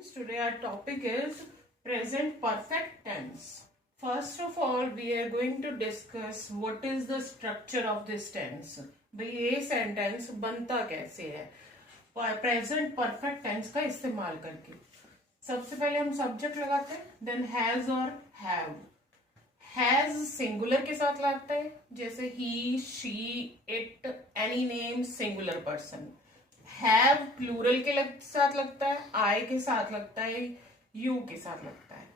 students, today our topic is present perfect tense. First of all, we are going to discuss what is the structure of this tense. भाई ये sentence बनता कैसे है present perfect tense का इस्तेमाल करके. सबसे पहले हम सब्जेक्ट लगाते हैं, देन हैज और हैव. हैज सिंगुलर के साथ लगता है, जैसे he, she, it, any name, singular person. Have plural के साथ लगता है, आई के साथ लगता है, यू के साथ लगता है.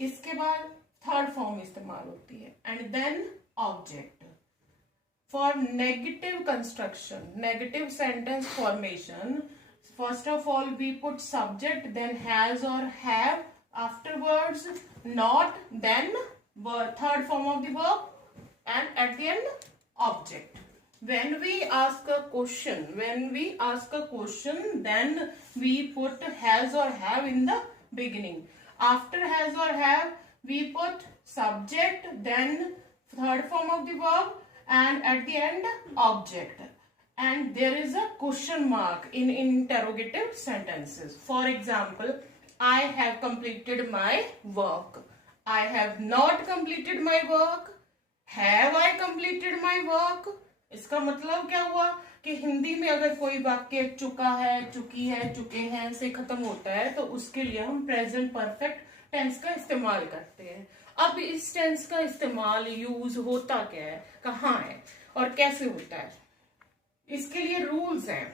इसके बाद थर्ड फॉर्म इस्तेमाल होती है, and then object. For negative construction, negative sentence formation, first of all we put subject, then has or have, afterwards not, then third form of the verb, and at the end object. When we ask a question, then we put has or have in the beginning. After has or have we put subject, then third form of the verb, and at the end object. And there is a question mark in interrogative sentences. For example, I have completed my work. I have not completed my work. Have I completed my work? इसका मतलब क्या हुआ कि हिंदी में अगर कोई वाक्य चुका है, चुकी है, चुके हैं से खत्म होता है तो उसके लिए हम प्रेजेंट परफेक्ट टेंस का इस्तेमाल करते हैं. अब इस टेंस का इस्तेमाल यूज होता क्या है, कहाँ है और कैसे होता है, इसके लिए रूल्स हैं.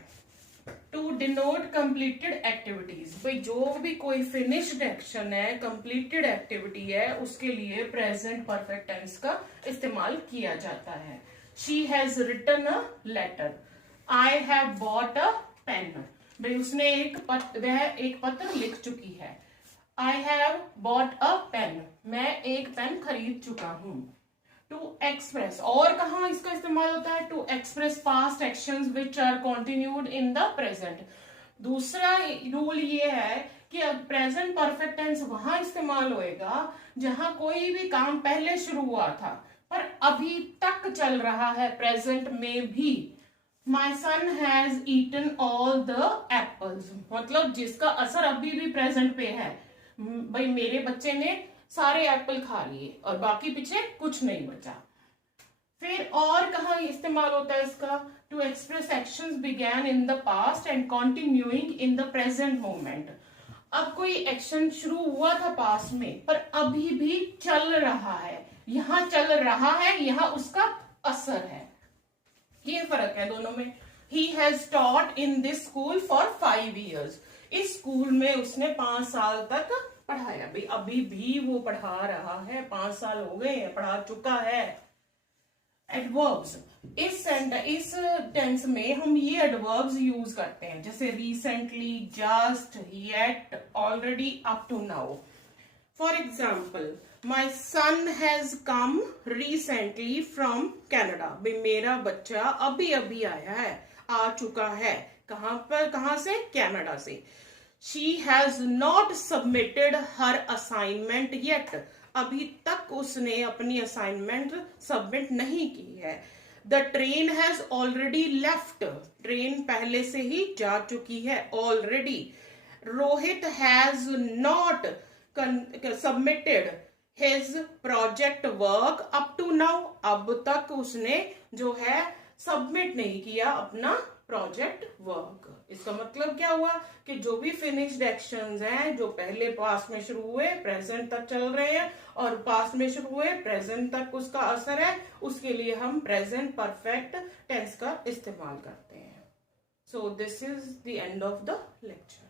टू डिनोट कंप्लीटेड एक्टिविटीज, भाई जो भी कोई फिनिश्ड एक्शन है, कंप्लीटेड एक्टिविटी है, उसके लिए प्रेजेंट परफेक्ट टेंस का इस्तेमाल किया जाता है. She has written a letter. I have bought a pen, भाई उसने एक पत्र लिख चुकी है. I have bought a pen, मैं एक पेन खरीद चुका हूं. टू एक्सप्रेस, और कहाँ इसका इस्तेमाल होता है, to express past actions which are continued in the present. दूसरा रूल ये है कि अब प्रेजेंट परफेक्ट टेंस वहां इस्तेमाल होएगा जहां कोई भी काम पहले शुरू हुआ था पर अभी तक चल रहा है प्रेजेंट में भी. My son has eaten all the apples, मतलब जिसका असर अभी भी प्रेजेंट पे है. भाई मेरे बच्चे ने सारे एप्पल खा लिए और बाकी पीछे कुछ नहीं बचा. फिर और कहाँ इस्तेमाल होता है इसका, to express actions began in the past and continuing in the present moment. अब कोई एक्शन शुरू हुआ था पास्ट में पर अभी भी चल रहा है, यहाँ चल रहा है, यहाँ उसका असर है. ये फर्क है दोनों में. He has taught in this school for 5 years, इस स्कूल में उसने 5 साल तक पढ़ाया. भाई अभी भी वो पढ़ा रहा है, 5 साल हो गए हैं, पढ़ा चुका है. एडवर्ब्स, इस टेंस में हम ये एडवर्ब्स यूज करते हैं, जैसे recently, just, yet, already, up to now. For example, my son has come recently from Canada, भाई मेरा बच्चा अभी अभी आया है, आ चुका है. कहां से, कैनेडा से. She has not submitted her assignment yet, अभी तक उसने अपनी असाइनमेंट सबमिट नहीं की है. The train has already left, train पहले से ही जा चुकी है, already. Rohit has not submitted his project work up to now, अब तक उसने जो है सबमिट नहीं किया अपना प्रोजेक्ट वर्क. इसका मतलब क्या हुआ कि जो भी फिनिश्ड एक्शंस हैं, जो पहले पास्ट में शुरू हुए प्रेजेंट तक चल रहे हैं और पास्ट में शुरू हुए प्रेजेंट तक उसका असर है, उसके लिए हम प्रेजेंट परफेक्ट टेंस का इस्तेमाल करते हैं. So this is the end of the lecture.